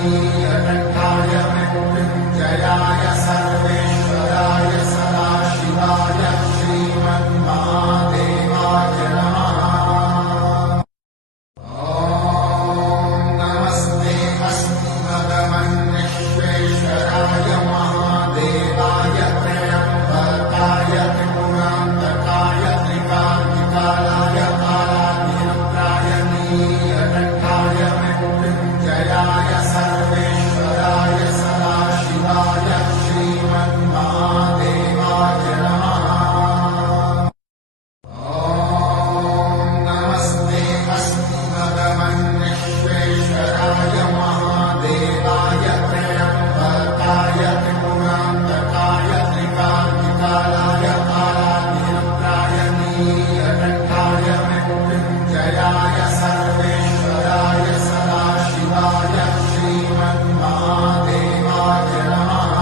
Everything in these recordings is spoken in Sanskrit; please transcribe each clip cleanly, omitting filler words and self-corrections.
नीलकण्ठाय मृत्युञ्जयाय सर्वेश्वराय सदाशिवाय श्रीमन्महादेवाय नमः। नमस्ते अस्तु भगवन् विश्वेश्वराय महादेवाय त्र्यम्बकाय त्रिपुरान्तकाय त्रिकाग्निकालाय कालाग्निरुद्राय नीलकण्ठाय मृत्युञ्जयाय सर्वेश्वराय सदाशिवाय श्रीमन्महादेवाय नमः। नमस्ते अस्तु भगवन् विश्वेश्वराय महादेवाय त्र्यम्बकाय त्रिपुरान्तकाय त्रिकाग्निकालाय कालाग्निरुद्राय नीलकण्ठाय मृत्युञ्जयाय सर्वेश्वराय सदाशिवाय श्रीमन्महादेवाय नमः।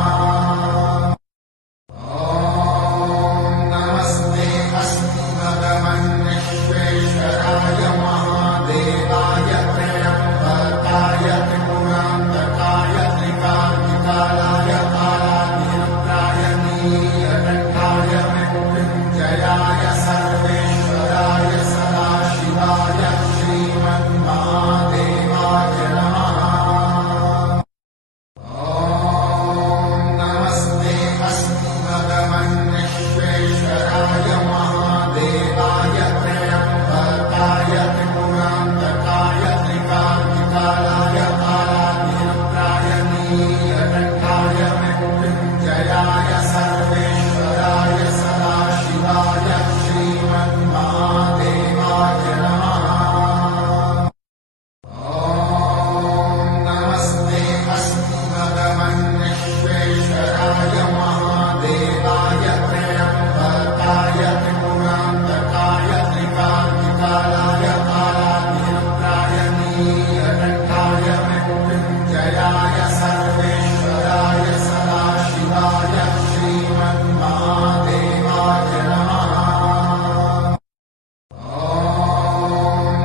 नमस्ते अस्तु भगवन् विश्वेश्वराय महादेवाय त्र्यम्बकाय त्रिपुरान्तकाय त्रिकाग्निकालाय कालाग्निरुद्राय नीलकण्ठाय मृत्युञ्जयाय सर्वेश्वराय सदाशिवाय श्रीमन्महादेवाय नमः। नमस्ते अस्तु भगवन् विश्वेश्वराय महादेवाय त्र्यम्बकाय त्रिपुरान्तकाय त्रिकाग्निकालाय कालाग्निरुद्राय नीलकण्ठाय मृत्युञ्जयाय सर्वेश्वराय सदाशिवाय श्रीमन्महादेवाय नमः। नमस्ते अस्तु भगवन् विश्वेश्वराय महादेवाय त्र्यम्बकाय त्रिपुरान्तकाय त्रिकाग्निकालाय कालाग्निरुद्राय नीलकण्ठाय मृत्युञ्जयाय सर्वेश्वराय सदाशिवाय श्रीमन्महादेवाय नमः।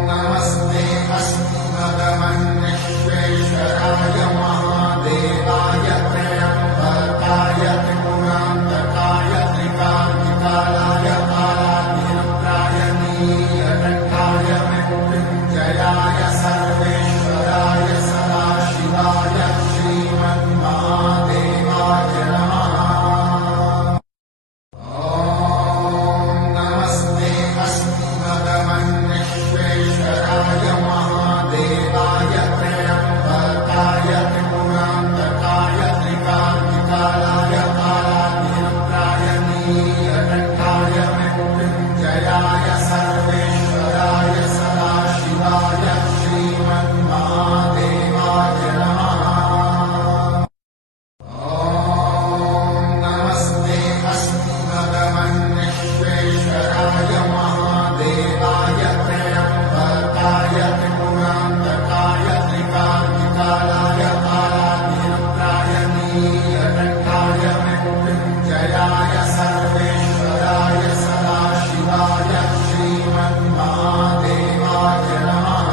नमस्ते अस्तु भगवन् विश्वेश्वराय महादेवाय त्र्यम्बकाय त्रिपुरान्तकाय त्रिकाग्निकालाय कालाग्निरुद्राय नीलकण्ठाय मृत्युञ्जयाय सर्वेश्वराय सदाशिवाय श्रीमन्महादेवाय नमः। नमस्ते अस्तु भगवन् विश्वेश्वराय महादेवाय त्र्यम्बकाय त्रिपुरान्तकाय त्रिकाग्निकालाय कालाग्निरुद्राय नीलकण्ठाय मृत्युञ्जयाय सर्वेश्वराय सदाशिवाय श्रीमन्महादेवाय नमः। नमस्ते अस्तु भगवन् विश्वेश्वराय महादेवाय त्र्यम्बकाय त्रिपुरान्तकाय त्रिकाग्निकालाय कालाग्निरुद्राय नीलकण्ठाय मृत्युञ्जयाय सर्वेश्वराय सदाशिवाय श्रीमन्महादेवाय नमः।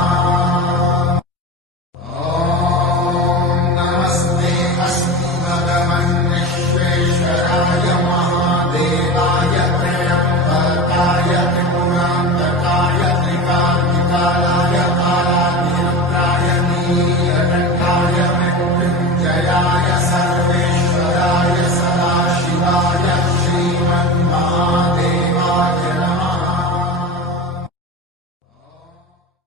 नमस्ते अस्तु भगवन् विश्वेश्वराय महादेवाय त्र्यम्बकाय त्रिपुरान्तकाय त्रिकाग्निकालाय कालाग्निरुद्राय नीलकण्ठाय मृत्युञ्जयाय सर्वेश्वराय सदाशिवाय